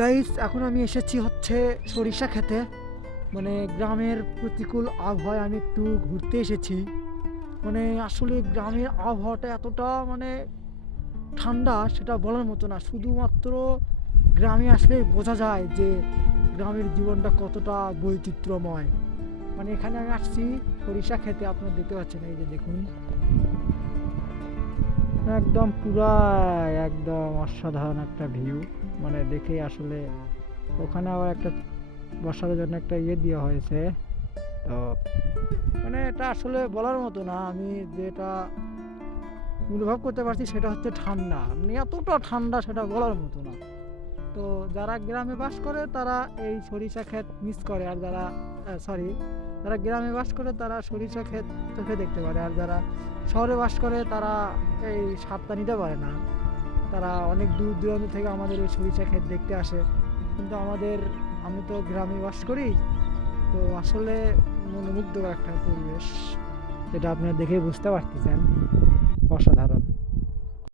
Guys, এখন আমি এসেছি হচ্ছে সরিষা খেতে। মানে গ্রামের প্রতিকূল আবহাওয়ায় আমি একটু ঘুরতে এসেছি। মানে আসলে গ্রামের আবহাওয়াটা এতটা ঠান্ডা, সেটা বলার মতো না। শুধুমাত্র গ্রামে আসলে বোঝা যায় যে গ্রামের জীবনটা কতটা বৈচিত্র্যময়। মানে এখানে আমি আসছি সরিষা খেতে, আপনারা দেখতে পাচ্ছেন, এই যে দেখুন, একদম পুরা একদম অসাধারণ একটা ভিউ। মানে দেখেই আসলে, ওখানে আবার একটা বসার জন্য একটা দেওয়া হয়েছে। তো মানে এটা আসলে বলার মতো না। আমি যেটা অনুভব করতে পারছি সেটা হচ্ছে ঠান্ডা, মানে এতটা ঠান্ডা সেটা বলার মতো না। তো যারা গ্রামে বাস করে তারা এই সরিষা ক্ষেত মিস করে, আর যারা যারা গ্রামে বাস করে তারা সরিষা ক্ষেত চোখে দেখতে পারে, আর যারা শহরে বাস করে তারা এই স্বাদটা নিতে পারে না। তারা অনেক দূর দূরান্ত থেকে আমাদের এই সরিষা ক্ষেত দেখতে আসে, কিন্তু আমি তো গ্রামে বাস করি। তো আসলে মনোমুগ্ধকর একটা পরিবেশ, যেটা আপনারা দেখে বুঝতে পারতেছেন, অসাধারণ।